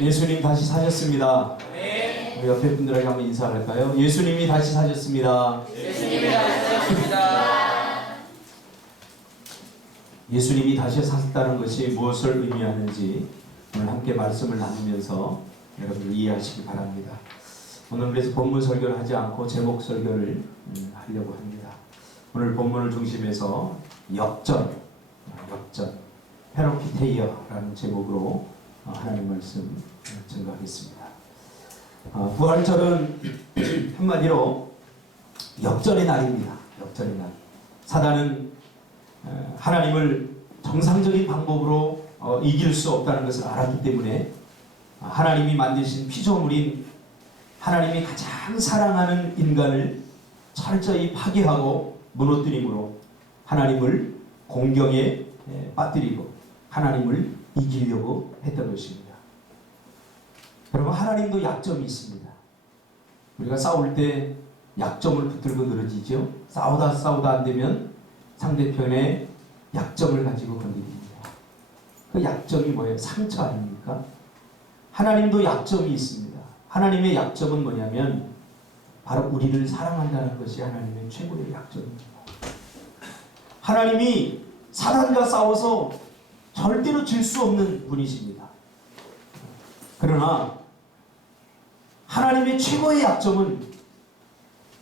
예수님 다시 사셨습니다. 우리 옆에 분들에게 한번 인사할까요? 예수님이 다시 사셨습니다. 예수님이 다시 사셨습니다. 예수님이 다시 사셨다는 것이 무엇을 의미하는지 오늘 함께 말씀을 나누면서 여러분들 이해하시기 바랍니다. 오늘 그래서 본문 설교를 하지 않고 제목 설교를 하려고 합니다. 오늘 본문을 중심해서 역전, 페로피테이어라는 제목으로 하나님 말씀 증거하겠습니다. 부활절은 한마디로 역전의 날입니다. 역전의 날. 사단은 하나님을 정상적인 방법으로 이길 수 없다는 것을 알았기 때문에 하나님이 만드신 피조물인 하나님이 가장 사랑하는 인간을 철저히 파괴하고 무너뜨림으로 하나님을 공경에 빠뜨리고 하나님을 이기려고 했던 것입니다. 여러분, 하나님도 약점이 있습니다. 우리가 싸울 때 약점을 붙들고 늘어지죠. 싸우다 안 되면 상대편의 약점을 가지고 건드립니다. 그 약점이 뭐예요? 상처 아닙니까? 하나님도 약점이 있습니다. 하나님의 약점은 뭐냐면 바로 우리를 사랑한다는 것이 하나님의 최고의 약점입니다. 하나님이 사단과 싸워서 절대로 질 수 없는 분이십니다. 그러나 하나님의 최고의 약점은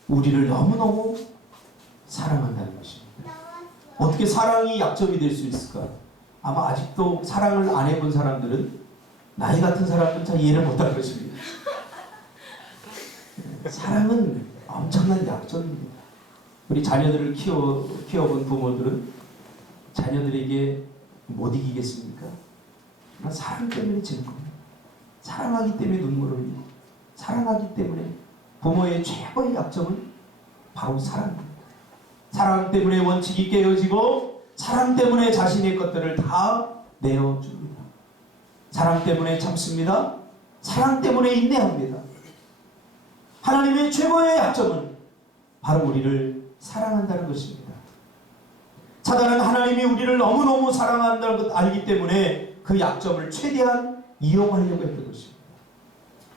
우리를 너무너무 사랑한다는 것입니다. 어떻게 사랑이 약점이 될 수 있을까? 아마 아직도 사랑을 안 해본 사람들은 나이 같은 사람은 잘 이해를 못할 것입니다. 사랑은 엄청난 약점입니다. 우리 자녀들을 키워본 부모들은 자녀들에게 못 이기겠습니까? 사랑 때문에 지는 겁니다. 사랑하기 때문에 눈물을 흘리고 사랑하기 때문에 부모의 최고의 약점은 바로 사랑입니다. 사랑 때문에 원칙이 깨어지고 사랑 때문에 자신의 것들을 다 내어줍니다. 사랑 때문에 참습니다. 사랑 때문에 인내합니다. 하나님의 최고의 약점은 바로 우리를 사랑한다는 것입니다. 사단은 하나님이 우리를 너무너무 사랑한다는 것 알기 때문에 그 약점을 최대한 이용하려고 했던 것입니다.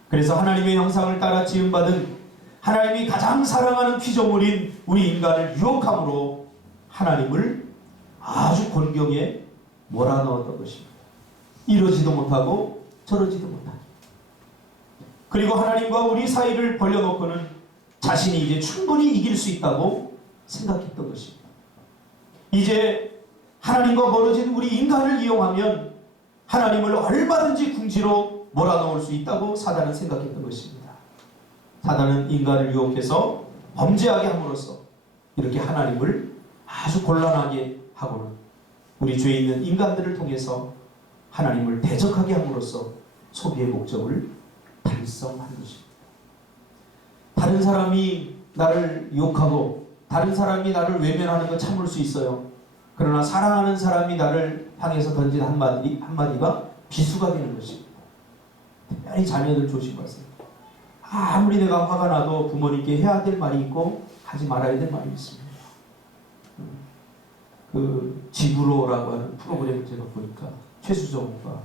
그래서 하나님의 형상을 따라 지음받은 하나님이 가장 사랑하는 피조물인 우리 인간을 유혹함으로 하나님을 아주 곤경에 몰아넣었던 것입니다. 이러지도 못하고 저러지도 못하고, 그리고 하나님과 우리 사이를 벌려놓고는 자신이 이제 충분히 이길 수 있다고 생각했던 것입니다. 이제 하나님과 멀어진 우리 인간을 이용하면 하나님을 얼마든지 궁지로 몰아넣을 수 있다고 사단은 생각했던 것입니다. 사단은 인간을 유혹해서 범죄하게 함으로써 이렇게 하나님을 아주 곤란하게 하고는 우리 죄 있는 인간들을 통해서 하나님을 대적하게 함으로써 소비의 목적을 달성한 것입니다. 다른 사람이 나를 유혹하고 다른 사람이 나를 외면하는 건 참을 수 있어요. 그러나 사랑하는 사람이 나를 향해서 던진 한마디가 비수가 되는 것입니다. 특별히 자녀들 조심하세요. 아무리 내가 화가 나도 부모님께 해야 될 말이 있고 하지 말아야 될 말이 있습니다. 그 지브로라고 하는 프로그램을 제가 보니까 최수정과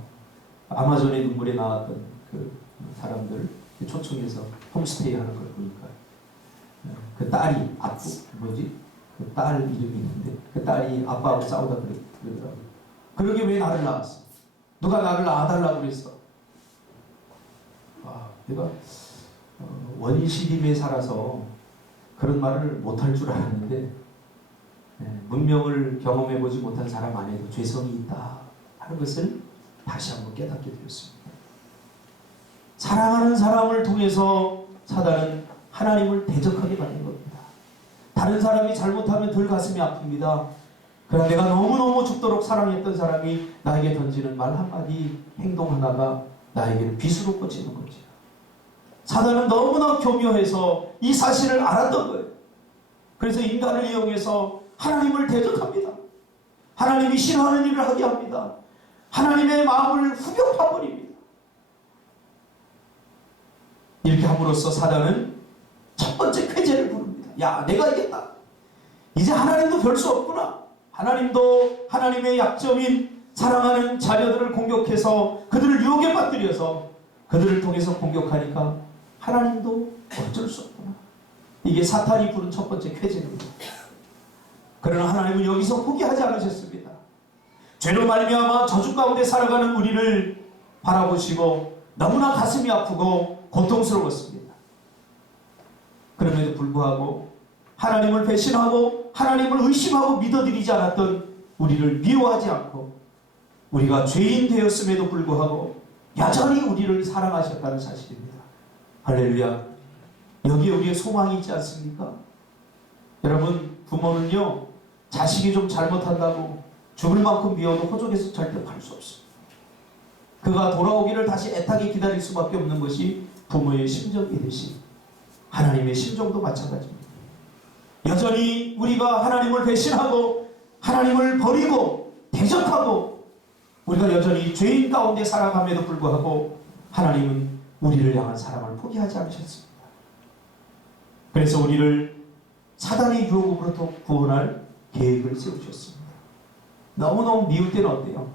아마존의 눈물에 나왔던 그 사람들 초청해서 홈스테이 하는 걸 보니까 그 딸이 그 딸 이름이 있는데 그 딸이 아빠하고 싸우다 그러더라고요. 그러게 왜 나를 낳았어? 누가 나를 낳아달라고 그랬어? 내가 원시림에 살아서 그런 말을 못할 줄 알았는데 문명을 경험해보지 못한 사람 안에도 죄성이 있다 하는 것을 다시 한번 깨닫게 되었습니다. 사랑하는 사람을 통해서 사단은 하나님을 대적하게 만든 겁니다. 다른 사람이 잘못하면 덜 가슴이 아픕니다. 그러나 내가 너무너무 죽도록 사랑했던 사람이 나에게 던지는 말 한마디, 행동 하나가 나에게는 빗으로 꽂히는 거죠. 사단은 너무나 교묘해서 이 사실을 알았던 거예요. 그래서 인간을 이용해서 하나님을 대적합니다. 하나님이 싫어하는 일을 하게 합니다. 하나님의 마음을 후벼파버립니다. 이렇게 함으로써 사단은 첫 번째 쾌재를 부릅니다. 야, 내가 이겼다. 이제 하나님도 별 수 없구나. 하나님도 하나님의 약점인 사랑하는 자녀들을 공격해서 그들을 유혹에 빠뜨려서 그들을 통해서 공격하니까 하나님도 어쩔 수 없구나. 이게 사탄이 부른 첫 번째 쾌재입니다. 그러나 하나님은 여기서 포기하지 않으셨습니다. 죄로 말미암아 저주 가운데 살아가는 우리를 바라보시고 너무나 가슴이 아프고 고통스러웠습니다. 그럼에도 불구하고 하나님을 배신하고 하나님을 의심하고 믿어드리지 않았던 우리를 미워하지 않고 우리가 죄인 되었음에도 불구하고 여전히 우리를 사랑하셨다는 사실입니다. 할렐루야. 여기에 우리의 소망이 있지 않습니까? 여러분, 부모는요, 자식이 좀 잘못한다고 죽을 만큼 미워도 호적에서 절대 갈 수 없습니다. 그가 돌아오기를 다시 애타게 기다릴 수밖에 없는 것이 부모의 심정이듯이 하나님의 심정도 마찬가지입니다. 여전히 우리가 하나님을 배신하고 하나님을 버리고 대적하고 우리가 여전히 죄인 가운데 살아감에도 불구하고 하나님은 우리를 향한 사랑을 포기하지 않으셨습니다. 그래서 우리를 사단의 유혹으로부터 구원할 계획을 세우셨습니다. 너무너무 미울 때는 어때요?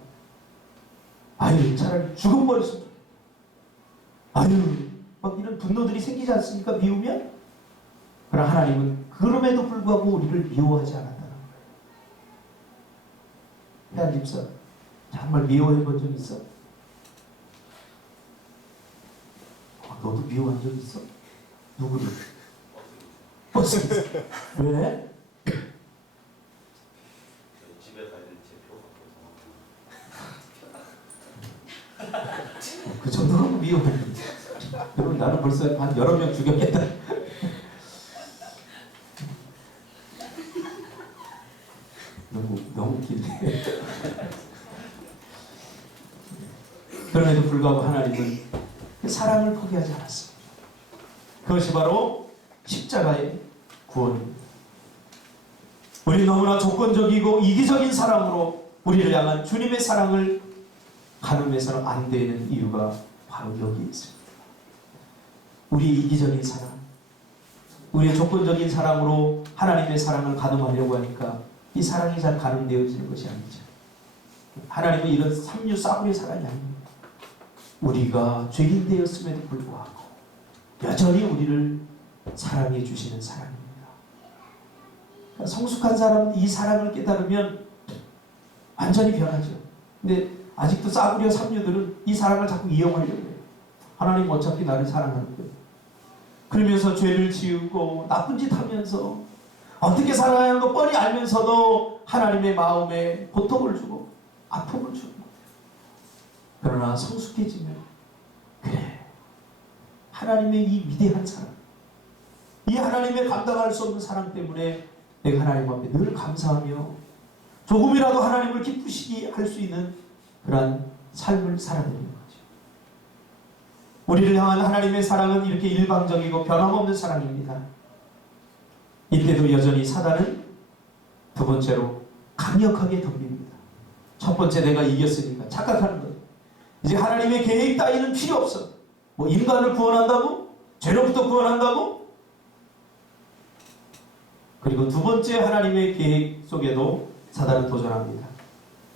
아유, 차라리 죽어버렸으면 좋겠다. 아유, 막 이런 분노들이 생기지 않습니까? 미우면? 그러나 하나님은 그럼에도 불구하고 우리를 미워하지 않았다는 거예요. 야, 집사, 정말 미워해 본 적 있어? 너도 미워한 적 있어? 누구를? 없습니다. 왜? 집에 가야 될 제표 그 정도로 미워했는데. 여러분, 나는 벌써 한 여러 명 죽였겠다. 너무 웃기네. 그럼에도 불구하고 하나님은 사랑을 포기하지 않았습니다. 그것이 바로 십자가의 구원입니다. 우리 너무나 조건적이고 이기적인 사랑으로 우리를 향한 주님의 사랑을 가늠해서는 안 되는 이유가 바로 여기에 있습니다. 우리의 이기적인 사랑, 우리의 조건적인 사랑으로 하나님의 사랑을 가늠하려고 하니까 이 사랑이 잘 가늠되어지는 것이 아니죠. 하나님은 이런 삼류 싸구려 사랑이 아닙니다. 우리가 죄인 되었음에도 불구하고 여전히 우리를 사랑해 주시는 사랑입니다. 그러니까 성숙한 사람은 이 사랑을 깨달으면 완전히 변하죠. 근데 아직도 싸구려 삼류들은 이 사랑을 자꾸 이용하려고 해요. 하나님 어차피 나를 사랑하는 거예요. 그러면서 죄를 지우고 나쁜 짓 하면서 어떻게 살아야 하는 거 뻔히 알면서도 하나님의 마음에 고통을 주고 아픔을 주고, 그러나 성숙해지면 그래, 하나님의 이 위대한 사랑, 이 하나님의 감당할 수 없는 사랑 때문에 내가 하나님 앞에 늘 감사하며 조금이라도 하나님을 기쁘시게 할 수 있는 그러한 삶을 살아내는 거죠. 우리를 향한 하나님의 사랑은 이렇게 일방적이고 변함없는 사랑입니다. 이때도 여전히 사단은 두 번째로 강력하게 덤빕니다. 첫 번째, 내가 이겼으니까 착각하는 거예요. 이제 하나님의 계획 따위는 필요 없어. 뭐 인간을 구원한다고? 죄로부터 구원한다고? 그리고 두 번째, 하나님의 계획 속에도 사단은 도전합니다.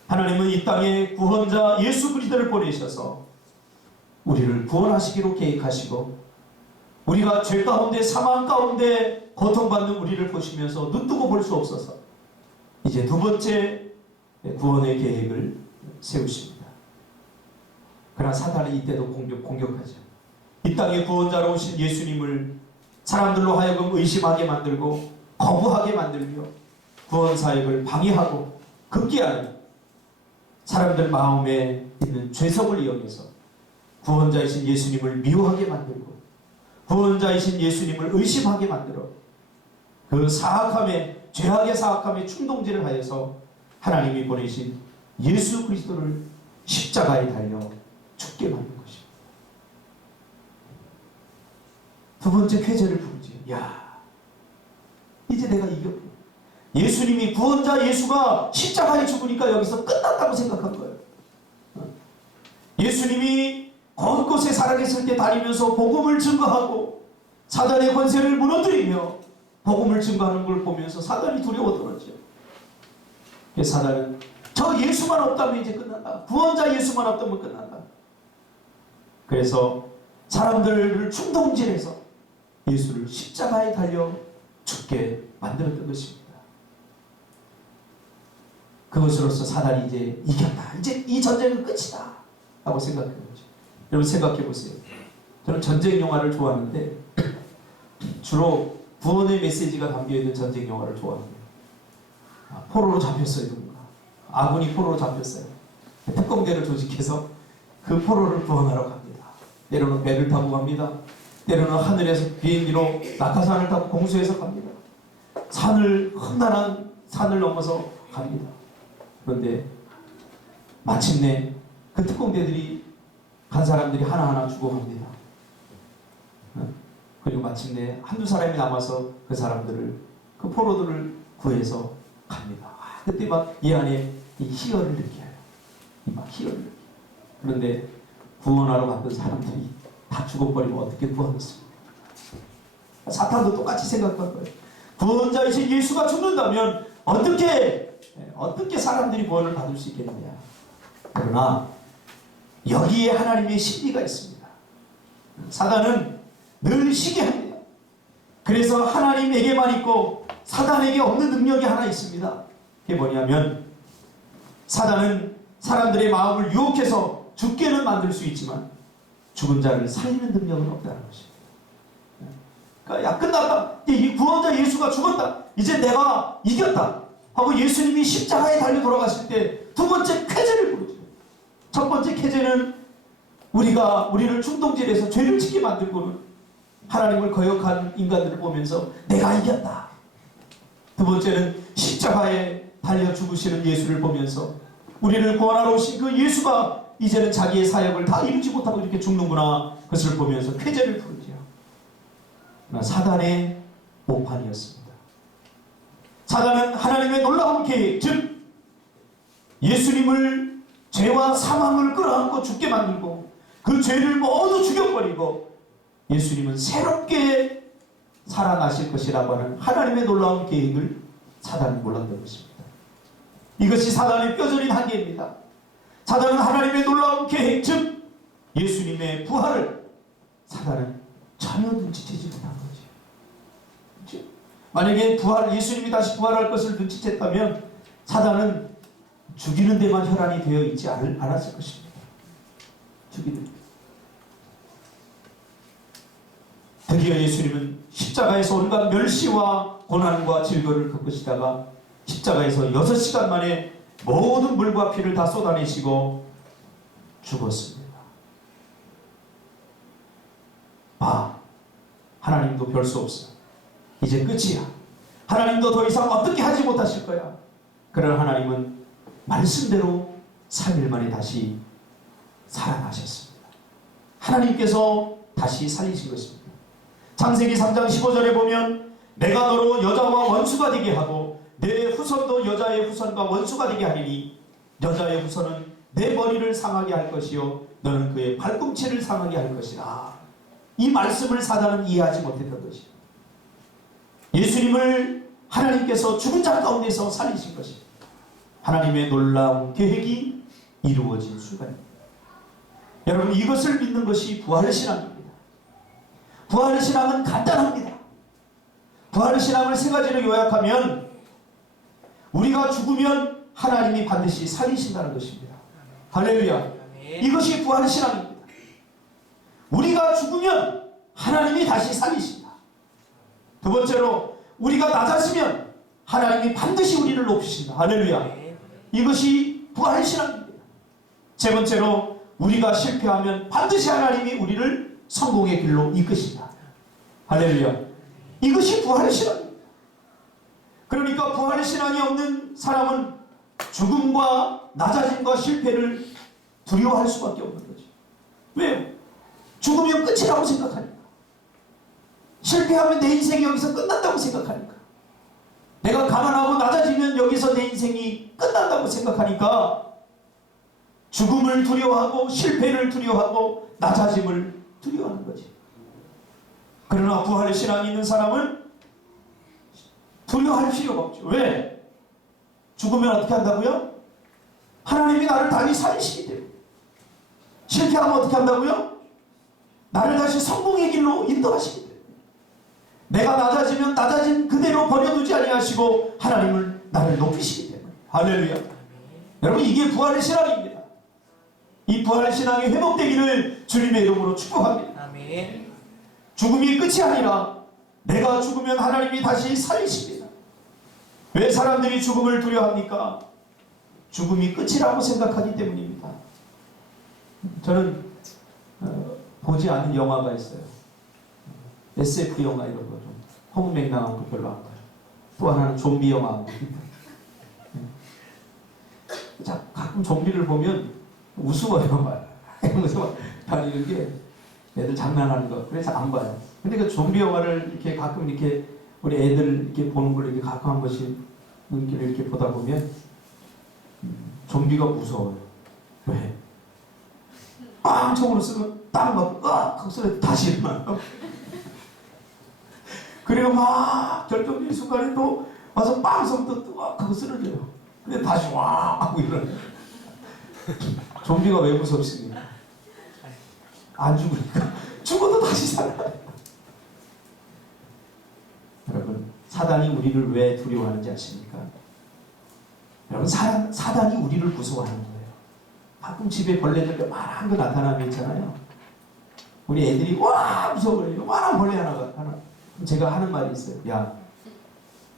하나님은 이 땅에 구원자 예수 그리스도를 보내셔서 우리를 구원하시기로 계획하시고, 우리가 죄 가운데 사망 가운데 고통받는 우리를 보시면서 눈뜨고 볼 수 없어서 이제 두 번째 구원의 계획을 세우십니다. 그러나 사단은 이때도 공격하죠. 이 땅에 구원자로 오신 예수님을 사람들로 하여금 의심하게 만들고 거부하게 만들며 구원 사역을 방해하고 급기야는 사람들 마음에 있는 죄성을 이용해서 구원자이신 예수님을 미워하게 만들고 구원자이신 예수님을 의심하게 만들어 그 사악함에, 죄악의 사악함에 충동질을 하여서 하나님이 보내신 예수 그리스도를 십자가에 달려 죽게 만든 것입니다. 두 번째 쾌재를 부르지. 야, 이제 내가 이겼고, 예수님이, 구원자 예수가 십자가에 죽으니까 여기서 끝났다고 생각한 거예요. 예수님이 곳곳에 살아계실 때 다니면서 복음을 증거하고 사단의 권세를 무너뜨리며 복음을 증거하는 걸 보면서 사단이 두려워 떨었죠. 사단은 저 예수만 없다면 이제 끝난다. 구원자 예수만 없다면 끝난다. 그래서 사람들을 충동질해서 예수를 십자가에 달려 죽게 만들었던 것입니다. 그것으로서 사단이 이제 이겼다. 이제 이 전쟁은 끝이다. 라고 생각하는 거죠. 여러분 생각해 보세요. 저는 전쟁 영화를 좋아하는데 주로 구원의 메시지가 담겨있는 전쟁 영화를 좋아합니다. 포로로 잡혔어요. 누군가. 아군이 포로로 잡혔어요. 특공대를 조직해서 그 포로를 구원하러 갑니다. 때로는 배를 타고 갑니다. 때로는 하늘에서 비행기로 낙하산을 타고 공수해서 갑니다. 험난한 산을 넘어서 갑니다. 그런데 마침내 그 특공대들이 간 사람들이 하나하나 죽어갑니다. 그리고 마침내 한두 사람이 남아서 그 사람들을, 그 포로들을 구해서 갑니다. 그때 막 이 안에 이 희열을 느껴요. 막 희열을 느껴요. 그런데 구원하러 갔던 사람들이 다 죽어버리면 어떻게 구원했습니까? 사탄도 똑같이 생각한 거예요. 구원자이신 예수가 죽는다면 어떻게 사람들이 구원을 받을 수 있겠느냐. 그러나 여기에 하나님의 심리가 있습니다. 사단은 늘 시기합니다. 그래서 하나님에게만 있고 사단에게 없는 능력이 하나 있습니다. 그게 뭐냐면 사단은 사람들의 마음을 유혹해서 죽게는 만들 수 있지만 죽은 자를 살리는 능력은 없다는 것입니다. 그러니까 야 끝났다. 이 구원자 예수가 죽었다. 이제 내가 이겼다 하고 예수님이 십자가에 달려 돌아가실 때 두 번째 쾌제를 부르죠. 첫 번째 쾌제는 우리를 충동질해서 죄를 짓게 만들고는 하나님을 거역한 인간들을 보면서 내가 이겼다. 두 번째는 십자가에 달려 죽으시는 예수를 보면서 우리를 구원하러 오신 그 예수가 이제는 자기의 사역을 다 이루지 못하고 이렇게 죽는구나. 그것을 보면서 쾌제를 부르죠. 사단의 오판이었습니다. 사단은 하나님의 놀라운 계획, 즉 예수님을 죄와 사망을 끌어안고 죽게 만들고 그 죄를 모두 죽여버리고 예수님은 새롭게 살아나실 것이라고 하는 하나님의 놀라운 계획을 사단은 몰랐던 것입니다. 이것이 사단의 뼈저린 한계입니다. 사단은 하나님의 놀라운 계획, 즉 예수님의 부활을 사단은 전혀 눈치채지 못한 거죠. 만약에 예수님이 다시 부활할 것을 눈치챘다면 사단은 죽이는 데만 혈안이 되어 있지 않았을 것입니다. 죽이는 데. 드디어 예수님은 십자가에서 온갖 멸시와 고난과 질거를 겪으시다가 십자가에서 6시간 만에 모든 물과 피를 다 쏟아내시고 죽었습니다. 하나님도 별 수 없어. 이제 끝이야. 하나님도 더 이상 어떻게 하지 못하실 거야. 그러나 하나님은 말씀대로 3일 만에 다시 살아나셨습니다. 하나님께서 다시 살리신 것입니다. 창세기 3장 15절에 보면 내가 너로 여자와 원수가 되게 하고 내 후손도 여자의 후손과 원수가 되게 하리니 여자의 후손은 내 머리를 상하게 할 것이요 너는 그의 발꿈치를 상하게 할 것이라. 이 말씀을 사단은 이해하지 못했던 것이요. 예수님을 하나님께서 죽은 자 가운데서 살리신 것입니다. 하나님의 놀라운 계획이 이루어진 순간입니다. 여러분 이것을 믿는 것이 부활신앙입니다. 부활신앙은 간단합니다. 부활신앙을 세 가지로 요약하면 우리가 죽으면 하나님이 반드시 살리신다는 것입니다. 할렐루야. 이것이 부활신앙입니다. 우리가 죽으면 하나님이 다시 살리신다. 두 번째로 우리가 낮아지면 하나님이 반드시 우리를 높이신다. 할렐루야. 이것이 부활신앙입니다. 세 번째로 우리가 실패하면 반드시 하나님이 우리를 성공의 길로 이끄신다. 할렐루야. 이것이 부활신앙입니다. 그러니까 부활신앙이 없는 사람은 죽음과 낮아짐과 실패를 두려워할 수밖에 없는 거죠. 왜요? 죽으면 끝이라고 생각하니까. 실패하면 내 인생이 여기서 끝난다고 생각하니까. 내가 가난하고 낮아지면 여기서 내 인생이 끝난다고 생각하니까 죽음을 두려워하고 실패를 두려워하고 낮아짐을 두려워하는 거지. 그러나 부활의 신앙이 있는 사람은 두려워할 필요가 없죠. 왜? 죽으면 어떻게 한다고요? 하나님이 나를 다시 살리시기 때문에. 실패하면 어떻게 한다고요? 나를 다시 성공의 길로 인도하시기 때문에 내가 낮아지면 낮아진 그대로 버려두지 아니하시고 하나님을 나를 높이시기 때문에 할렐루야. 여러분 이게 부활의 신앙입니다. 이 부활의 신앙이 회복되기를 주님의 이름으로 축복합니다. 아멘. 죽음이 끝이 아니라 내가 죽으면 하나님이 다시 살리십니다. 왜 사람들이 죽음을 두려워합니까? 죽음이 끝이라고 생각하기 때문입니다. 저는 보지 않은 영화가 있어요. SF 영화 이런 거 좀 허무맹랑한 거 별로 안 봐요. 또 하나는 좀비 영화. 자, 가끔 좀비를 보면 우스워요. 막 이러면서 막 이렇게 애들 장난하는 거. 그래서 안 봐요. 근데 그 좀비 영화를 이렇게 가끔 이렇게 우리 애들 이렇게 보는 걸 이렇게 가끔 한 번씩 눈길을 이렇게 보다 보면 좀비가 무서워요. 왜? 빵총으로 쓰면 딱 막 하고 소리 다시 일어나요. 그리고 막 결정적인 순간에 또 와서 빵 소리 또 뜨악 하고 쓰러져요. 근데 다시 와 하고 일어나요. 좀비가 왜 무섭습니까? 안 죽으니까. 죽어도 다시 살아요. 여러분 사단이 우리를 왜 두려워하는지 아십니까? 여러분 사단이 우리를 무서워하는 거예요. 가끔 집에 벌레들 요만한 거 나타나면 있잖아요. 우리 애들이 와 무서워요. 요만한 벌레 하나. 제가 하는 말이 있어요. 야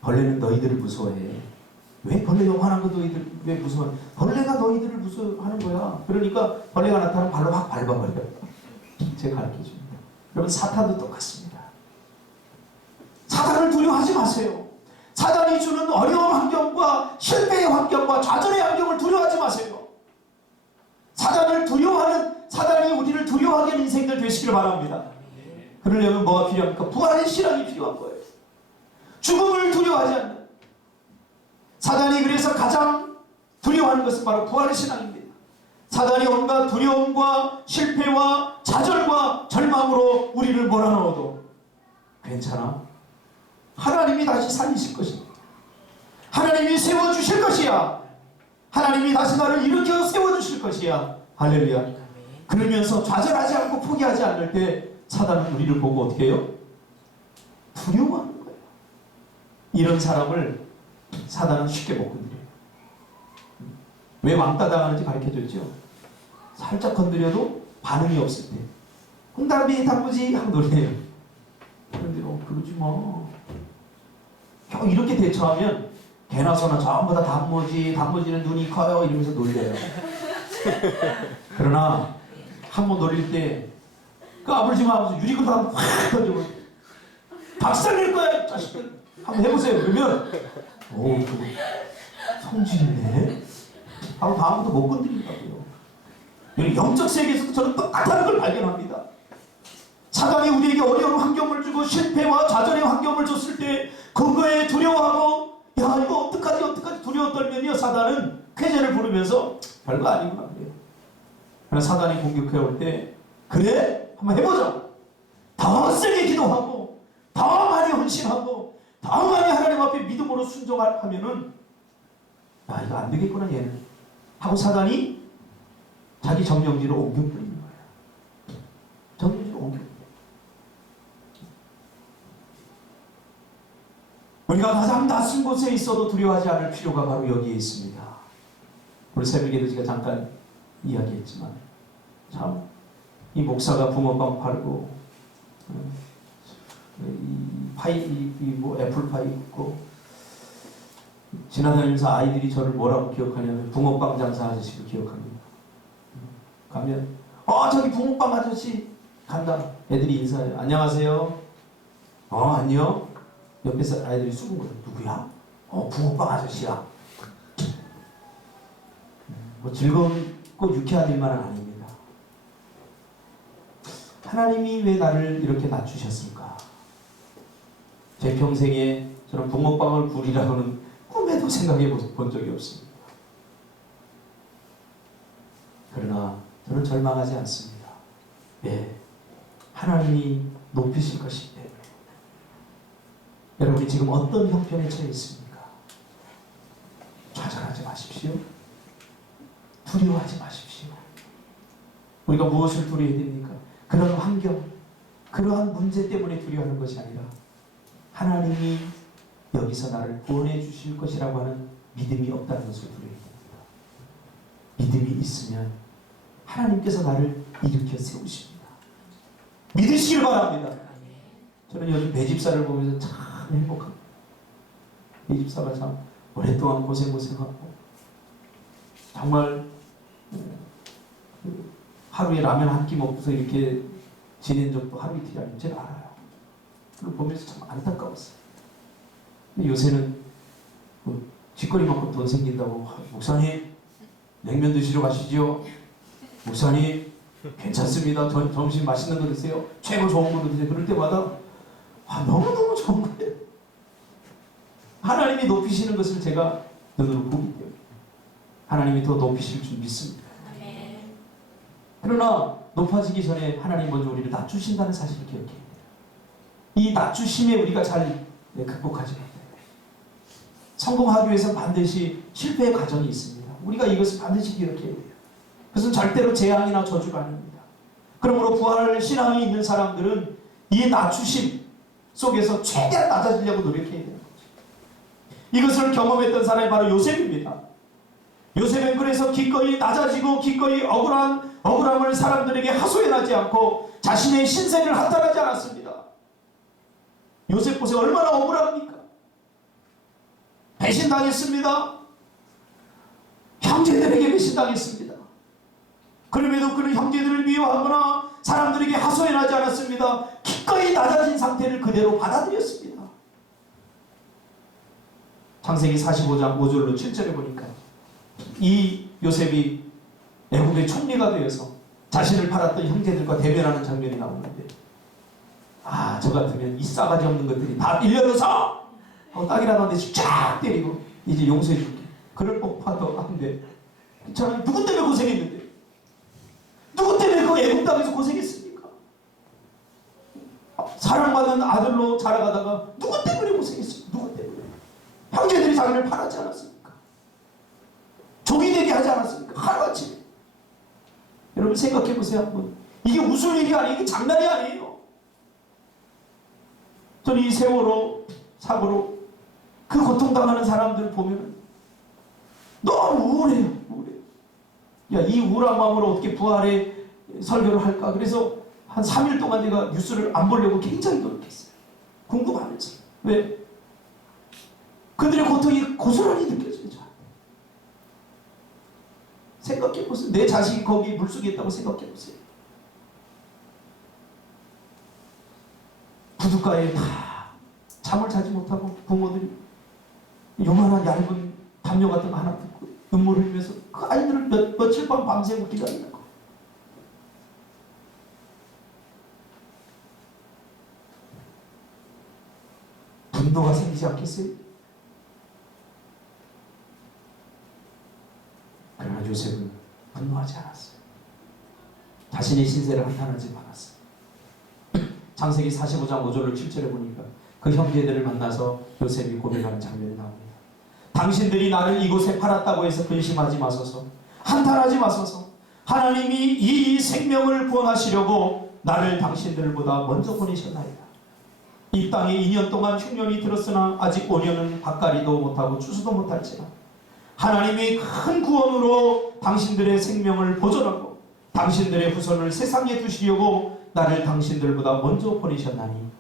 벌레는 너희들을 무서워해. 왜 벌레 요만한 거 너희들 왜 무서워해? 벌레가 너희들을 무서워하는 거야. 그러니까 벌레가 나타나면 발로 확 밟아버려요. 제가 가르쳐줍니다. 여러분 사탄도 똑같습니다. 사단을 두려워하지 마세요. 사단이 주는 어려운 환경과 실패의 환경과 좌절의 환경을 두려워하지 마세요. 사단이 우리를 두려워하게 하는 인생들 되시기를 바랍니다. 그러려면 뭐가 필요합니까? 부활의 신앙이 필요한 거예요. 죽음을 두려워하지 않는. 사단이 그래서 가장 두려워하는 것은 바로 부활의 신앙입니다. 사단이 온갖 두려움과 실패와 좌절과 절망으로 우리를 몰아넣어도 괜찮아. 하나님이 다시 살리실 것입니다. 하나님이 세워주실 것이야. 하나님이 다시 나를 일으켜 세워주실 것이야. 할렐루야. 그러면서 좌절하지 않고 포기하지 않을 때 사단은 우리를 보고 어떻게 해요? 두려워하는 거예요. 이런 사람을 사단은 쉽게 못 건드려요. 왜 왕따 당하는지 가르쳐줬죠. 살짝 건드려도 반응이 없을 때 홍담비 단무지 하고 놀래요. 그런데 그러지 마. 겨우 이렇게 대처하면 개나 소나 전부 다 단무지는 눈이 커요 이러면서 놀려요. 그러나 한번 놀릴 때 그 아버지 마음에서 유리구도 한번 확 던지고 박살낼 거야 이 자식들 한번 해보세요. 그러면 오 그거 성질이네 하고 다음부터 못 건드린다고요. 영적 세계에서도 저는 똑같은 걸 발견합니다. 사단이 우리에게 어려운 환경을 주고 실패와 좌절의 환경을 줬을 때 그거에 두려워하고 야 이거 어떡하지 두려워 떨면요 사단은 쾌재를 부르면서 별거 아니구나 그래요. 그러나 사단이 공격해 올 때 그래? 한번 해보자. 더 세게 기도하고 더 많이 헌신하고 더 많이 하나님 앞에 믿음으로 순종하면은 야 이거 안 되겠구나 얘는 하고 사단이 자기 정령지로 옮겨버리는 거예요. 정령지로 옮겨버려요. 우리가 가장 낯선 곳에 있어도 두려워하지 않을 필요가 바로 여기에 있습니다. 우리 새벽에도 제가 잠깐 이야기했지만 참 이 목사가 붕어빵 팔고 뭐 애플파이 있고 지나다니면서 아이들이 저를 뭐라고 기억하냐면 붕어빵 장사 아저씨를 기억합니다. 가면 저기 붕어빵 아저씨 간다. 애들이 인사해요. 안녕하세요. 안녕. 옆에서 아이들이 숨은 거예요. 누구야? 붕어빵 아저씨야. 뭐 즐겁고 유쾌한 일만은 아닙니다. 하나님이 왜 나를 이렇게 낮추셨을까? 제 평생에 저는 붕어빵을 굴이라고는 꿈에도 생각해 본 적이 없습니다. 그러나 저는 절망하지 않습니다. 왜? 하나님이 높이실 것이기 때문에. 여러분이 지금 어떤 형편에 처해 있습니까? 좌절하지 마십시오. 두려워하지 마십시오. 우리가 무엇을 두려워해야 됩니까? 그런 환경, 그러한 문제 때문에 두려워하는 것이 아니라 하나님이 여기서 나를 구원해 주실 것이라고 하는 믿음이 없다는 것을 두려워해야 됩니다. 믿음이 있으면 하나님께서 나를 일으켜 세우십니다. 믿으시길 바랍니다. 저는 요즘 배집사를 보면서 참 행복합니다. 배집사가 참 오랫동안 고생하고 정말 하루에 라면 한 끼 먹고서 이렇게 지낸 적도 하루 이틀이 아니고 제가 알아요. 그걸 보면서 참 안타까웠어요. 근데 요새는 쥐거리만큼 돈 생긴다고 목사님 냉면 드시러 가시죠. 목사님 괜찮습니다. 점심 맛있는 거 드세요. 최고 좋은 거 드세요. 그럴 때마다 너무너무 좋은 거예요. 하나님이 높이시는 것을 제가 눈으로 보기 때문에 하나님이 더 높이실 줄 믿습니다. 그러나 높아지기 전에 하나님 먼저 우리를 낮추신다는 사실을 기억해야 돼요. 이 낮추심에 우리가 잘 극복하지 못해요. 성공하기 위해서 반드시 실패의 과정이 있습니다. 우리가 이것을 반드시 기억해야 돼요. 그것은 절대로 재앙이나 저주가 아닙니다. 그러므로 부활 신앙이 있는 사람들은 이 낮추심 속에서 최대한 낮아지려고 노력해야 되는 거죠. 이것을 경험했던 사람이 바로 요셉입니다. 요셉은 그래서 기꺼이 낮아지고 기꺼이 억울함을 사람들에게 하소연하지 않고 자신의 신세를 한탄하지 않았습니다. 요셉 보세요. 얼마나 억울합니까? 배신당했습니다. 형제들에게 배신당했습니다. 그럼에도 그는 형제들을 미워하거나 사람들에게 하소연하지 않았습니다. 기꺼이 낮아진 상태를 그대로 받아들였습니다. 창세기 45장 5절로 7절에 보니까 이 요셉이 애국의 총리가 되어서 자신을 팔았던 형제들과 대면하는 장면이 나오는데 저 같으면 이 싸가지 없는 것들이 다 밀려들어서 딱이라도 한 대씩 쫙 때리고 이제 용서해 줄게. 그럴 법하도 한데 저는 누구 때문에 고생했는데 누구 때문에 그 애국 땅에서 고생했습니까? 사랑받는 아들로 자라가다가 누구 때문에 고생했습니까? 누구 때문에? 형제들이 자기를 팔았지 않았습니까? 종이 되게 하지 않았습니까? 하루아침에. 여러분 생각해보세요 한번. 이게 웃을 일이 아니에요. 이게 장난이 아니에요. 저는 이 세월호 사고로 그 고통당하는 사람들 보면 너무 우울해요. 우울해요. 이 우울한 마음으로 어떻게 부활의 설교를 할까? 그래서 한 3일 동안 제가 뉴스를 안 보려고 굉장히 노력했어요. 궁금하면서. 왜? 그들의 고통이 고스란히 느껴져요. 생각해보세요. 내 자식이 거기 물속에 있다고 생각해보세요. 부둣가에 다 잠을 자지 못하고 부모들이 요만한 얇은 담요 같은 거 하나 듣고 눈물을 흘리면서 그 아이들을 며칠 밤 밤새고 기다리는 거. 분노가 생기지 않겠어요? 그러나 요셉은 분노하지 않았어요. 자신의 신세를 한탄하지 않았어요. 창세기 45장 5절로 7절에 보니까 그 형제들을 만나서 요셉이 고백하는 장면이 나옵니다. 당신들이 나를 이곳에 팔았다고 해서 근심하지 마소서. 한탄하지 마소서. 하나님이 이 생명을 구원하시려고 나를 당신들보다 먼저 보내셨나이다. 이 땅에 2년 동안 흉년이 들었으나 아직 5년은 밭갈이도 못하고 추수도 못할지라 하나님이 큰 구원으로 당신들의 생명을 보존하고 당신들의 후손을 세상에 두시려고 나를 당신들보다 먼저 보내셨나니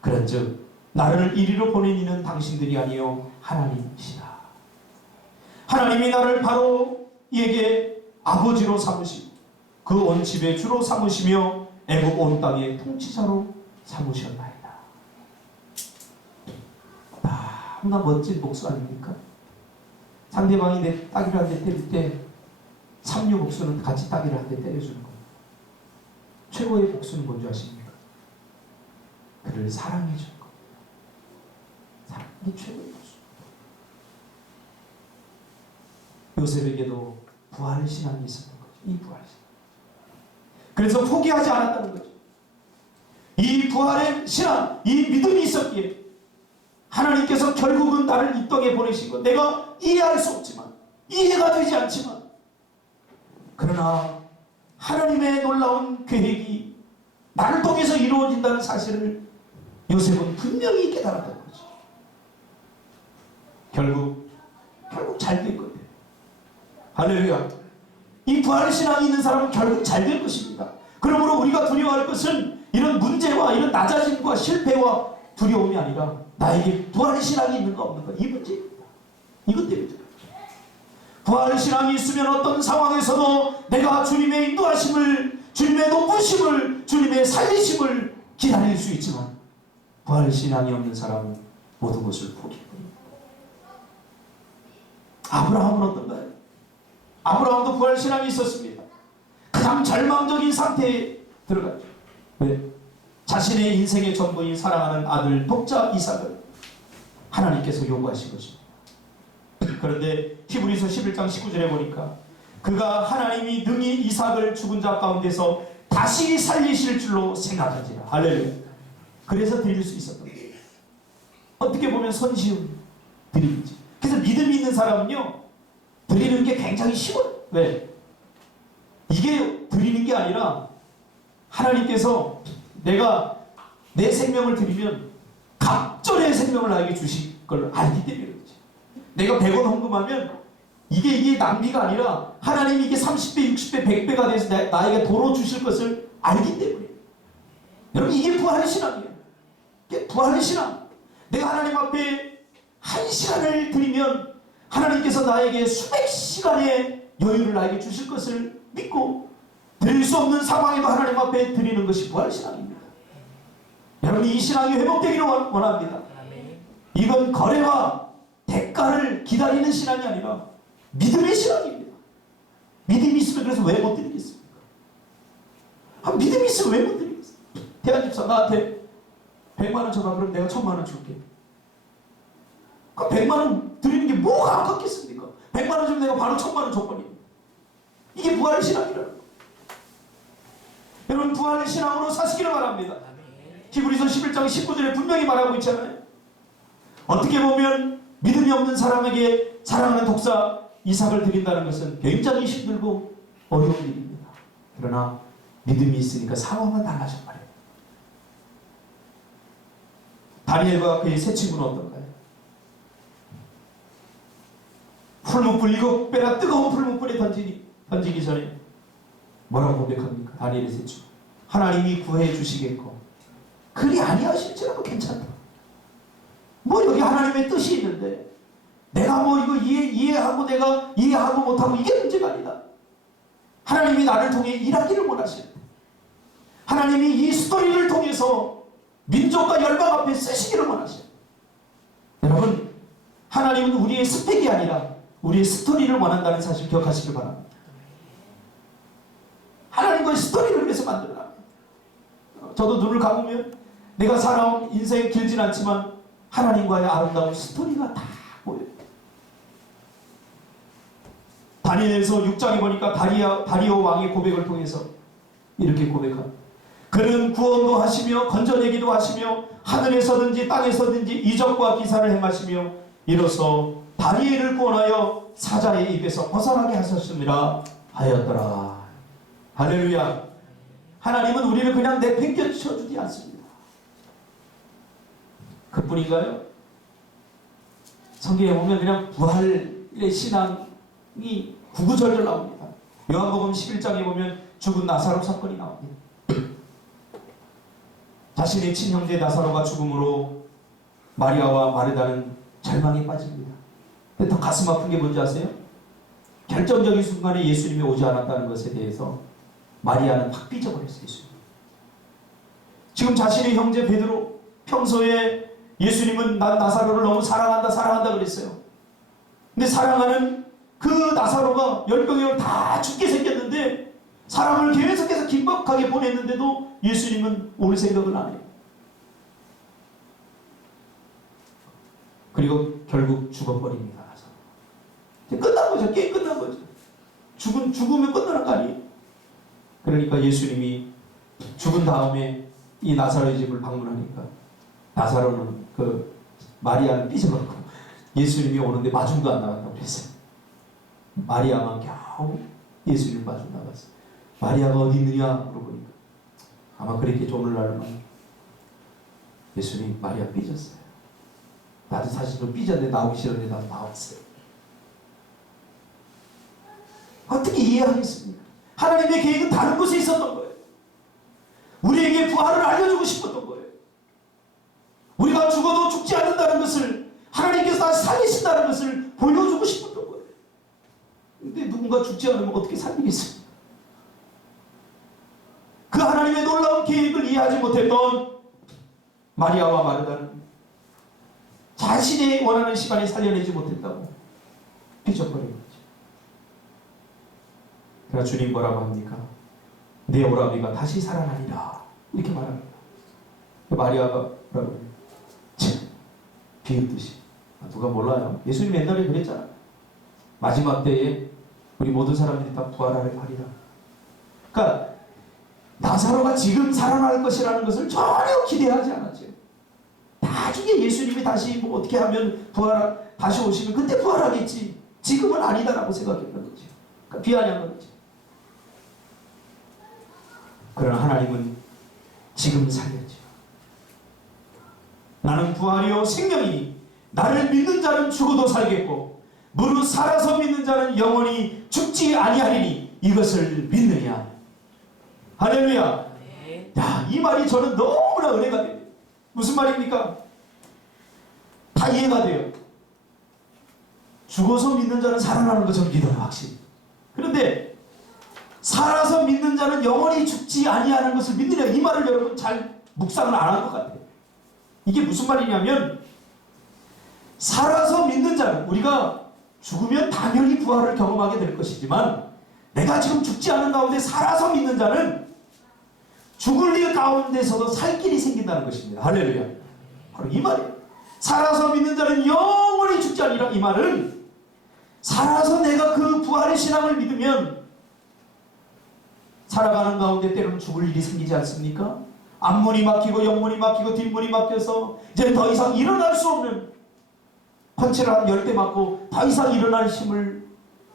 그런즉 나를 이리로 보낸 이는 당신들이 아니요 하나님이시라. 하나님이 나를 바로 이에게 아버지로 삼으시고 그 온 집의 주로 삼으시며 애국 온 땅의 통치자로 삼으셨나이다. 너무나 멋진 복수 아닙니까? 상대방이 내 따귀를 한 대 때릴 때 삼류 복수는 같이 따귀를 한 대 때려주는 겁니다. 최고의 복수는 뭔지 아십니까? 그를 사랑해 주는 겁니다. 사랑이 최고의 복수. 요셉에게도 부활의 신앙이 있었던 거죠. 이 부활의 신앙. 그래서 포기하지 않았다는 거죠. 이 부활의 신앙, 이 믿음이 있었기에 하나님께서 결국은 나를 이 땅에 보내신 것, 내가 이해할 수 없지만, 이해가 되지 않지만, 그러나 하나님의 놀라운 계획이 나를 통해서 이루어진다는 사실을 요셉은 분명히 깨달았던 거죠. 결국 잘 될 거예요. 할렐루야. 이 부활신앙이 있는 사람은 결국 잘 될 것입니다. 그러므로 우리가 두려워할 것은 이런 문제와 이런 낮아짐과 실패와 두려움이 아니라 나에게 부활신앙이 있는가 없는가, 이 문제입니다. 이것 때문에 부활신앙이 있으면 어떤 상황에서도 내가 주님의 인도하심을, 주님의 높으심을, 주님의 살리심을 기다릴 수 있지만 부활신앙이 없는 사람은 모든 것을 포기합니다. 아브라함은 어떤가요? 아브라함도 부활신앙이 있었습니다. 가장 절망적인 상태에 들어갔죠. 왜? 자신의 인생의 전부인 사랑하는 아들 독자 이삭을 하나님께서 요구하신 것입니다. 그런데 히브리서 11장 19절에 보니까 그가 하나님이 능히 이삭을 죽은 자 가운데서 다시 살리실 줄로 생각하지라. 할렐루야. 그래서 드릴 수 있었던 거예요. 어떻게 보면 손쉬운 드림이지. 그래서 믿음이 있는 사람은요, 드리는 게 굉장히 쉬워요. 왜? 이게 드리는 게 아니라 하나님께서 내가 내 생명을 드리면 갑절의 생명을 나에게 주실 걸 알기 때문에 그렇지. 내가 100원 헌금하면 이게 낭비가 아니라 하나님이 이게 30배, 60배, 100배가 돼서 나에게 도로 주실 것을 알기 때문에. 여러분, 이게 부활의 신앙이에요. 이게 부활의 신앙. 내가 하나님 앞에 1시간을 드리면 하나님께서 나에게 수백 시간의 여유를 나에게 주실 것을 믿고 드릴 수 없는 상황에도 하나님 앞에 드리는 것이 부활의 신앙입니다. 여러분, 이 신앙이 회복되기를 원합니다. 이건 거래와 대가를 기다리는 신앙이 아니라 믿음의 신앙입니다. 믿음이 있으면 그래서 왜 못 드리겠습니까? 믿음이 있으면 왜 못 드리겠습니까? 대한집사 나한테 100만원 줘봐. 그럼 내가 1000만원 줄게. 그럼 100만원 드리는 게 뭐가 아깝겠습니까? 100만원 주면 내가 바로 1000만원 줘버립니다. 이게 부활의 신앙이라는 거예요. 여러분, 부활의 신앙으로 사시기를 바랍니다. 히브리서 11장 19절에 분명히 말하고 있잖아요. 어떻게 보면 믿음이 없는 사람에게 사랑하는 독사 이삭을 드린다는 것은 굉장히 힘들고 어려운 일입니다. 그러나 믿음이 있으니까 상황은 달라져 버려요. 다니엘과 그의 세 친구는 어떤가요? 풀무불 7배나 뜨거운 풀무불에 던지기 전에 뭐라고 고백합니까? 다니엘의 세 친구. 하나님이 구해 주시겠고 그리 아니하실지라도 괜찮다. 뭐 여기 하나님의 뜻이 있는데 내가 뭐 이거 이해하고 내가 이해하고 못하고 이게 문제가 아니다. 하나님이 나를 통해 일하기를 원하시는데 하나님이 이 스토리를 통해서 민족과 열방 앞에 쓰시기를 원하시는데 여러분, 하나님은 우리의 스펙이 아니라 우리의 스토리를 원한다는 사실 기억하시길 바랍니다. 하나님과의 스토리를 위해서 만들어라. 저도 눈을 감으면 내가 살아온 인생이 길진 않지만 하나님과의 아름다운 스토리가 다 보여요. 다니엘서 6장에 보니까 다리오 왕의 고백을 통해서 이렇게 고백합니다. 그는 구원도 하시며 건져내기도 하시며 하늘에서든지 땅에서든지 이적과 기사를 행하시며 이로써 다니엘을 구원하여 사자의 입에서 벗어나게 하셨습니다 하였더라. 할렐루야. 하나님은 우리를 그냥 내팽겨 쳐주지 않습니다. 그뿐인가요? 성경에 보면 그냥 부활의 신앙이 구구절절 나옵니다. 요한복음 11장에 보면 죽은 나사로 사건이 나옵니다. 자신의 친형제 나사로가 죽음으로 마리아와 마르다는 절망에 빠집니다. 근데 더 가슴 아픈 게 뭔지 아세요? 결정적인 순간에 예수님이 오지 않았다는 것에 대해서 마리아는 확 삐져버렸어요. 예수님. 지금 자신의 형제 베드로 평소에 예수님은 난 나사로를 너무 사랑한다 그랬어요. 근데 사랑하는 그 나사로가 열병을 다 죽게 생겼는데 사람을 계속해서 긴박하게 보냈는데도 예수님은 올 생각을 안 해요. 그리고 결국 죽어버립니다. 나사로. 끝난 거죠. 게임 끝난 거죠. 죽으면 끝나는 거 아니에요? 그러니까 예수님이 죽은 다음에 이 나사로의 집을 방문하니까 나사로는 마리아는 삐져버리고 예수님이 오는데 마중도 안 나간다고 그랬어요. 마리아만 겨우 예수님 마중 나갔어요. 마리아가 어디 있느냐 물어보니까 아마 그랬겠죠. 오늘날은 예수님 마리아 삐졌어요. 나도 사실 좀 삐졌는데 나오기 싫었는데 나도 나왔어요. 어떻게 이해하겠습니까? 하나님의 계획은 다른 곳에 있었던 거예요. 우리에게 부활을 알려주고 싶었던 거예요. 우리가 죽어도 죽지 않는다는 것을, 하나님께서 다시 살리신다는 것을 보여주고 싶었던 거예요. 근데 누군가 죽지 않으면 어떻게 살리겠습니까? 그 하나님의 놀라운 계획을 이해하지 못했던 마리아와 마르다는 자신이 원하는 시간에 살려내지 못했다고 삐져버린 거죠. 그러나 주님 뭐라고 합니까? 내 오라비가 다시 살아나리라 이렇게 말합니다. 마리아가 뭐라고 해요? 비웃듯이. 누가 몰라요? 예수님 옛날에 그랬잖아. 마지막 때에 우리 모든 사람들이 다 부활하리라. 그러니까 나사로가 지금 살아날 것이라는 것을 전혀 기대하지 않았죠. 나중에 예수님이 다시 뭐 어떻게 하면 다시 오시면 그때 부활하겠지. 지금은 아니다라고 생각했던 거죠. 그러니까 비아냥한 거죠. 그러나 하나님은 지금 살렸죠. 나는 부활이요 생명이니 나를 믿는 자는 죽어도 살겠고 무릇 살아서 믿는 자는 영원히 죽지 아니하리니 이것을 믿느냐. 할렐루야. 야, 이 말이 저는 너무나 은혜가 돼요. 무슨 말입니까? 다 이해가 돼요. 죽어서 믿는 자는 살아나는 거 저는 믿어요, 확실히. 그런데 살아서 믿는 자는 영원히 죽지 아니하는 것을 믿느냐, 이 말을 여러분 잘 묵상을 안 한 것 같아요. 이게 무슨 말이냐면 살아서 믿는 자는, 우리가 죽으면 당연히 부활을 경험하게 될 것이지만 내가 지금 죽지 않은 가운데 살아서 믿는 자는 죽을 일 가운데서도 살 길이 생긴다는 것입니다. 할렐루야. 바로 이 말이에요. 살아서 믿는 자는 영원히 죽지 아니라, 이 말은 살아서 내가 그 부활의 신앙을 믿으면 살아가는 가운데 때로는 죽을 일이 생기지 않습니까? 앞문이 막히고 옆문이 막히고 뒷문이 막혀서 이제 더 이상 일어날 수 없는, 펀치를 한 10대 맞고 더 이상 일어날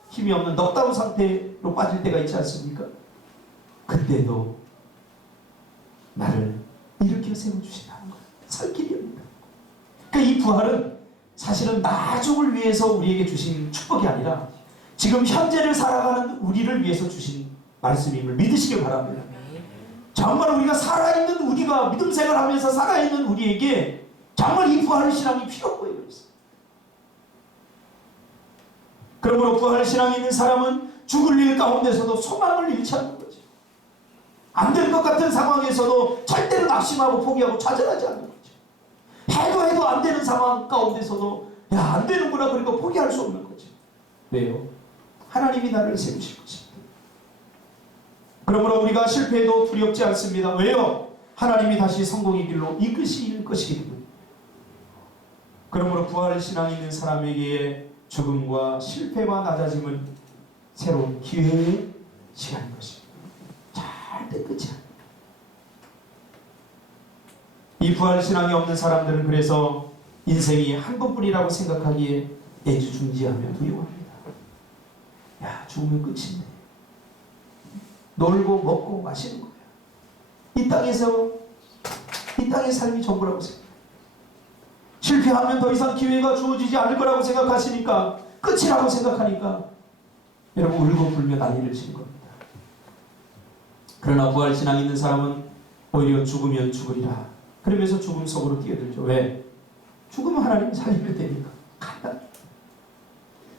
힘이 없는 넉다운 상태로 빠질 때가 있지 않습니까? 그때도 나를 일으켜 세워주신다는 거예요. 살 길이 없는 거예요. 그러니까 이 부활은 사실은 나중을 위해서 우리에게 주신 축복이 아니라 지금 현재를 살아가는 우리를 위해서 주신 말씀임을 믿으시길 바랍니다. 정말 우리가 살아있는, 우리가 믿음 생활하면서 살아있는 우리에게 정말 이 부활의 신앙이 필요한 거예요. 그러므로 부활의 신앙이 있는 사람은 죽을 일 가운데서도 소망을 잃지 않는 거죠. 안 될 것 같은 상황에서도 절대로 낙심하고 포기하고 좌절하지 않는 거죠. 해도 안 되는 상황 가운데서도 야, 안 되는구나, 그러니까 포기할 수 없는 거죠. 왜요? 하나님이 나를 세우실 것입니다. 그러므로 우리가 실패해도 두렵지 않습니다. 왜요? 하나님이 다시 성공의 길로 이끄실 것이기 때문에. 그러므로 부활 신앙이 있는 사람에게 죽음과 실패와 낮아짐은 새로운 기회의 시간인 것입니다. 절대 끝이 아닙니다. 이 부활 신앙이 없는 사람들은 그래서 인생이 한 번뿐이라고 생각하기에 애지중지하며 두려워합니다. 야, 죽으면 끝인데. 놀고 먹고 마시는 거예요. 이 땅의 삶이 전부라고 생각해요. 실패하면 더 이상 기회가 주어지지 않을 거라고 생각하시니까, 끝이라고 생각하니까 여러분 울고 불며 난리를 치는 겁니다. 그러나 부활신앙 있는 사람은 오히려 죽으면 죽으리라 그러면서 죽음 속으로 뛰어들죠. 왜? 죽으면 하나님이 살리면 되니까. 간다.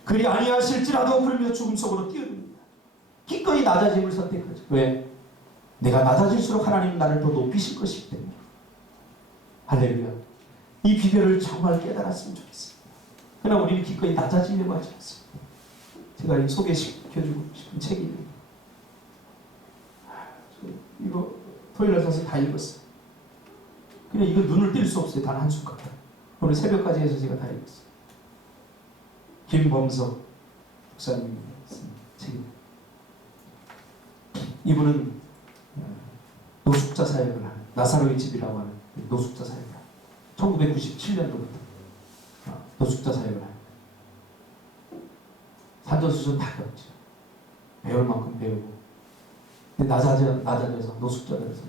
그리 아니하실지라도 그러면서 죽음 속으로 뛰어듭니다. 기꺼이 낮아짐을 선택하죠. 왜? 내가 낮아질수록 하나님은 나를 더 높이실 것이기 때문에. 할렐루야. 이 비결을 정말 깨달았으면 좋겠습니다. 그러나 우리는 기꺼이 낮아지려고 하지 않습니다. 제가 소개시켜주고 싶은 책이 있는데, 이거 토요일날 사서 다 읽었어요. 그냥 이거 눈을 뗄 수 없어요. 단 한 숟가락. 오늘 새벽까지 해서 제가 다 읽었어요. 김범석 목사님이 쓴 책입니다. 이분은 노숙자 사역을 하는, 나사로의 집이라고 하는 노숙자 사역을 하는, 1997년도부터 노숙자 사역을 하는, 산전수전 다 겪죠. 배울 만큼 배우고, 근데 낮아져서 노숙자들에서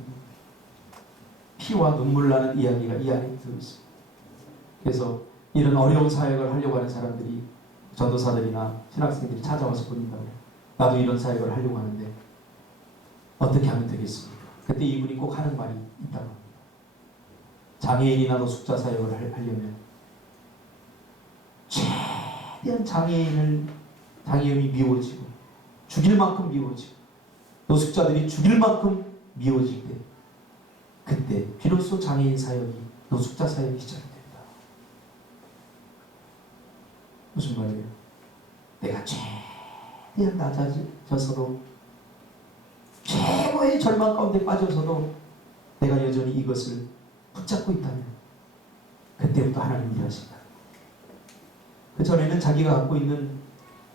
피와 눈물 나는 이야기가 이 안에 들어있어요. 그래서 이런 어려운 사역을 하려고 하는 사람들이 전도사들이나 신학생들이 찾아와서 보낸다고 해요. 나도 이런 사역을 하려고 하는데 어떻게 하면 되겠습니까? 그때 이분이 꼭 하는 말이 있다고 합니다. 장애인이나 노숙자 사역을 하려면 최대한 장애인이 미워지고 죽일 만큼 미워지고 노숙자들이 죽일 만큼 미워질 때 그때 비로소 장애인 사역이 노숙자 사역이 시작이 된다. 무슨 말이에요? 내가 최대한 낮아져서도 최고의 절망 가운데 빠져서도 내가 여전히 이것을 붙잡고 있다면 그때부터 하나님 일하신다. 그 전에는 자기가 갖고 있는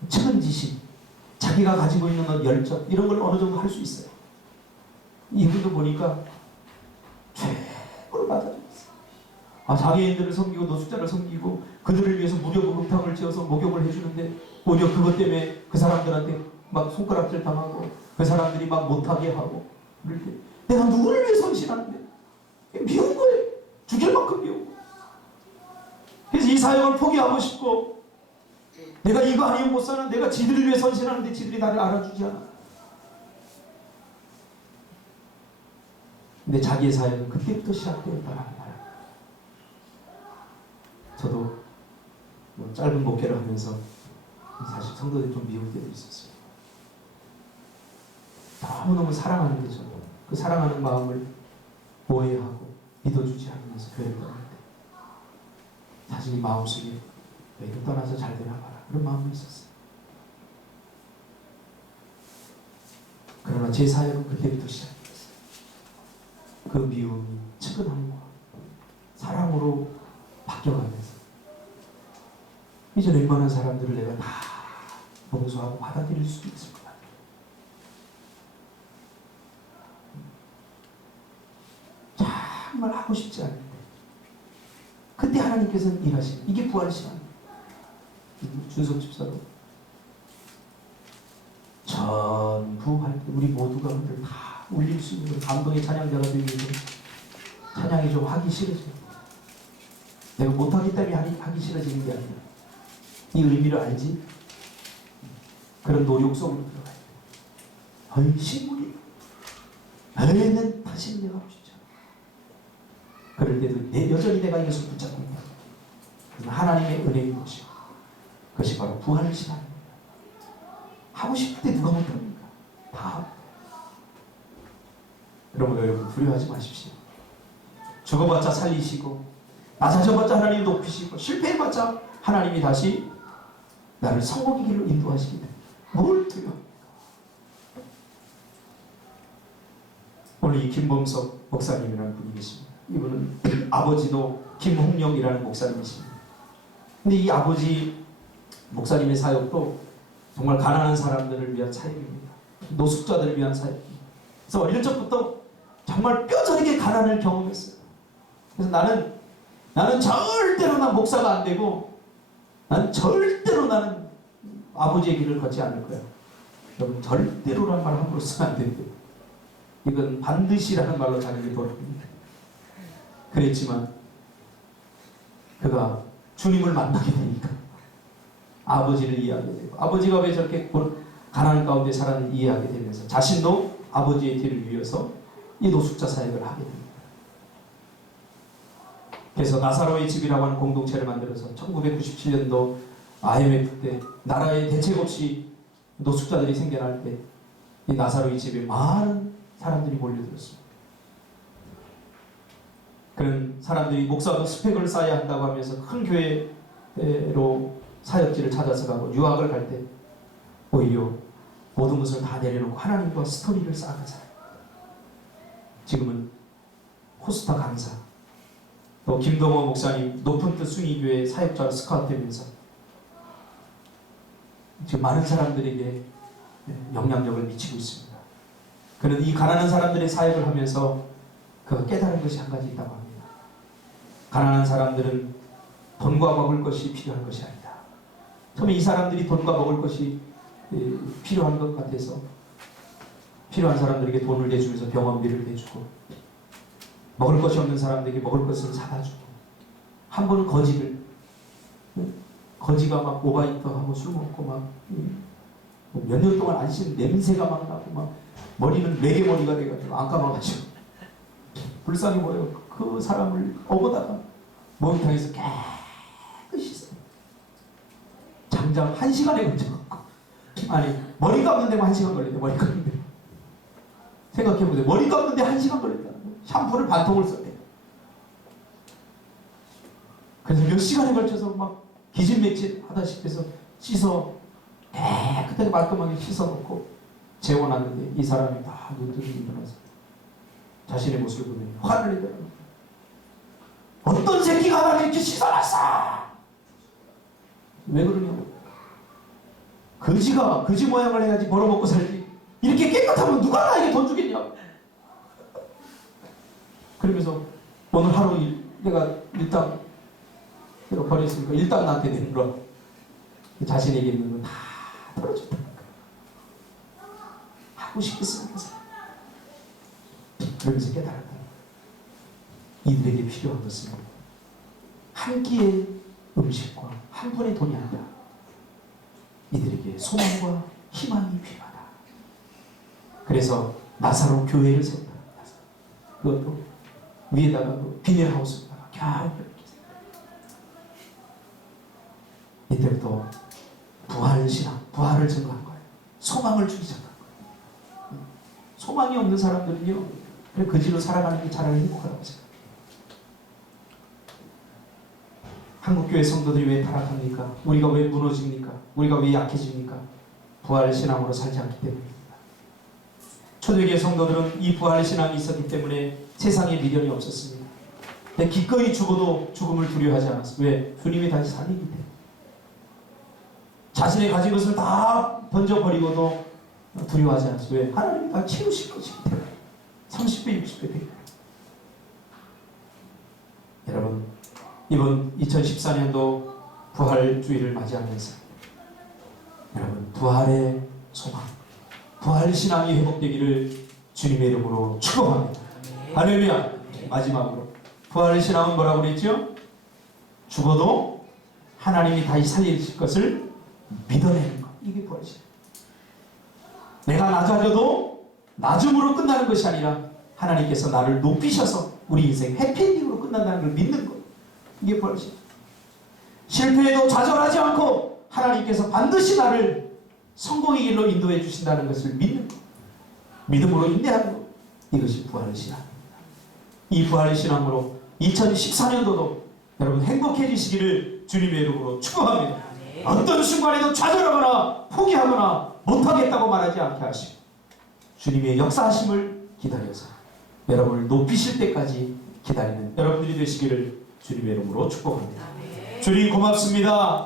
측은지심, 자기가 가지고 있는 열정 이런 걸 어느 정도 할 수 있어요. 이분도 보니까 최고로 낮아졌어요. 장애인들을 섬기고 노숙자를 섬기고 그들을 위해서 무료 목욕탕을 지어서 목욕을 해주는데 오히려 그것 때문에 그 사람들한테 막 손가락질 당하고 그 사람들이 막 못하게 하고 그럴 때 내가 누구를 위해 헌신하는데 미운 거예요. 죽일 만큼 미운 거예요. 그래서 이 사역을 포기하고 싶고 내가 이거 아니면 못 사는 내가 지들을 위해 헌신하는데 지들이 나를 알아주지 않아. 근데 자기의 사역은 그때부터 시작되었다는 거예요. 저도 짧은 목회를 하면서 사실 성도들이 좀 미울 때도 있었어요. 너무너무 사랑하는 거죠. 그 사랑하는 마음을 오해하고 믿어주지 않으면서 교회를 떠날 때 자신이 마음속에 너희도 떠나서 잘 되나 봐라 그런 마음이 있었어요. 그러나 제 사역은 그때부터 시작됐어요. 그 미움이 측은함과 사랑으로 바뀌어가면서 이제 웬만한 사람들을 내가 다 용서하고 받아들일 수 있을 것 같아요. 정말 하고 싶지 않은데 그때 하나님께서는 일하시는 이게 부활의 시간입니다. 준석 집사도 전부 할 때 우리 모두가 그들 다 울릴 수 있는 감동의 찬양자가 되기 위해서 찬양이 좀 하기 싫어져요. 내가 못하기 때문에 하기 싫어지는 게 아니라 이 의미를 알지? 그런 노력 속으로 들어가야 돼. 얼씨구리 에는 다시는 내가 하고 싶지 않아. 그럴 때도 여전히 내가 이것을 붙잡고 있다. 그건 하나님의 은혜인 것이고 그것이 바로 부활의 시간입니다. 하고 싶을 때 누가 못합니까? 다. 여러분 두려워하지 마십시오. 죽어봤자 살리시고 낮아져봤자 하나님이 높이시고 실패해봤자 하나님이 다시 나를 성공의 길로 인도하시기 때문에 뭘 두려워합니까? 오늘 이 김범석 목사님이라는 분이 계십니다. 이분은 아버지도 김홍영이라는 목사님이십니다. 근데 이 아버지 목사님의 사역도 정말 가난한 사람들을 위한 사역입니다. 노숙자들을 위한 사역입니다. 그래서 어릴 적부터 정말 뼈저리게 가난을 경험했어요. 그래서 나는 절대로 난 목사가 안 되고 나는 절대로 나는 아버지의 길을 걷지 않을 거야. 여러분 절대로라는 말 함부로 쓰면 안 된대요. 이건 반드시라는 말로 자기를 돌아옵니다. 그랬지만 그가 주님을 만나게 되니까 아버지를 이해하게 되고 아버지가 왜 저렇게 가난한 가운데 살았는지 이해하게 되면서 자신도 아버지의 길을 위해서 이 노숙자 사역을 하게 됩니다. 그래서 나사로의 집이라고 하는 공동체를 만들어서 1997년도 IMF 때 나라에 대책 없이 노숙자들이 생겨날 때 이 나사로의 집에 많은 사람들이 몰려들었습니다. 그런 사람들이 목사도 스펙을 쌓아야 한다고 하면서 큰 교회로 사역지를 찾아서 가고 유학을 갈 때 오히려 모든 것을 다 내려놓고 하나님과 스토리를 쌓아간 사람. 지금은 호스타 강사, 또 김동호 목사님 높은 뜻 숭의교회 사역자로 스카우트되면서 지금 많은 사람들에게 영향력을 미치고 있습니다. 그는 이 가난한 사람들의 사역을 하면서 그가 깨달은 것이 한 가지 있다고 합니다. 가난한 사람들은 돈과 먹을 것이 필요한 것이 아니다. 처음에 이 사람들이 돈과 먹을 것이 필요한 것 같아서 필요한 사람들에게 돈을 내주면서 병원비를 내주고 먹을 것이 없는 사람들에게 먹을 것을 사다 주고, 한 번은 거지가 막 오바이트하고 술 먹고 막 몇 년 동안 안 씻는 냄새가 막 나고 막 머리는 레게머리가 돼가지고 안 감아가지고 불쌍히 보여. 그 사람을 업어다가 목욕탕에서 깨끗이 씻어. 장장 1시간에 걸쳐갖고, 아니 머리 감는 데만 1시간 걸린대. 머리 감는 데 생각해보세요. 머리 감는데 1시간 걸린다. 샴푸를 반통을 썼대요. 그래서 몇 시간에 걸쳐서 막 기진맥진 하다시피 해서 씻어 깨끗하게 말끔하게 씻어놓고 재워놨는데, 이 사람이 다 눈뜨고 일어나서 자신의 모습을 보면 화를 내더라고요. 어떤 새끼가 나를 이렇게 씻어놨어! 왜 그러냐고. 거지 모양을 해야지 벌어먹고 살지, 이렇게 깨끗하면 누가 나에게 돈 주겠냐고. 그러면서 오늘 하루 내가 일당 내가 버렸으니까 일당 나한테 내밀어. 자신에게 있는 건 다 털어줬다. 하고 싶겠습니까? 그러면서 깨달았다. 이들에게 필요한 것은 한 끼의 음식과 한 푼의 돈이 아니라 이들에게 소망과 희망이 필요하다. 그래서 나사로 교회를 세웠다. 그것도 위에다가 비닐하우스에다가 겨우 이렇게. 이때부터 부활신앙, 부활을 증거한 거예요. 소망을 주기 시작한 거예요. 소망이 없는 사람들은요, 그래 거지로 살아가는 게 차라리 행복하다고 생각해요. 한국교회 성도들이 왜 타락합니까? 우리가 왜 무너집니까? 우리가 왜 약해집니까? 부활신앙으로 살지 않기 때문입니다. 초대교회 성도들은 이 부활신앙이 있었기 때문에 세상에 미련이 없었습니다. 기꺼이 죽어도 죽음을 두려워하지 않았어요. 왜? 주님이 다시 살리기 때문에. 자신의 가진 것을 다 던져버리고도 두려워하지 않았어요. 왜? 하나님이 다 채우실 것이기 때문에. 30배, 60배 되고. 여러분, 이번 2014년도 부활주의를 맞이하면서 여러분, 부활의 소망, 부활신앙이 회복되기를 주님의 이름으로 축복합니다. 할렐루야. 마지막으로 부활신앙은 뭐라고 그랬죠? 죽어도 하나님이 다시 살리실 것을 믿어내는 것. 이게 부활신앙. 내가 낮아져도 낮음으로 끝나는 것이 아니라 하나님께서 나를 높이셔서 우리 인생 해피엔딩으로 끝난다는 걸 믿는 것. 이게 부활신앙. 실패해도 좌절하지 않고 하나님께서 반드시 나를 성공의 길로 인도해 주신다는 것을 믿는 것. 믿음으로 인내하는 것. 이것이 부활의 신앙입니다. 이 부활의 신앙으로 2014년도도 여러분 행복해지시기를 주님의 이름으로 축복합니다. 어떤 순간에도 좌절하거나 포기하거나 못하겠다고 말하지 않게 하시고 주님의 역사하심을 기다려서 여러분을 높이실 때까지 기다리는 여러분들이 되시기를 주님의 이름으로 축복합니다. 주님 고맙습니다.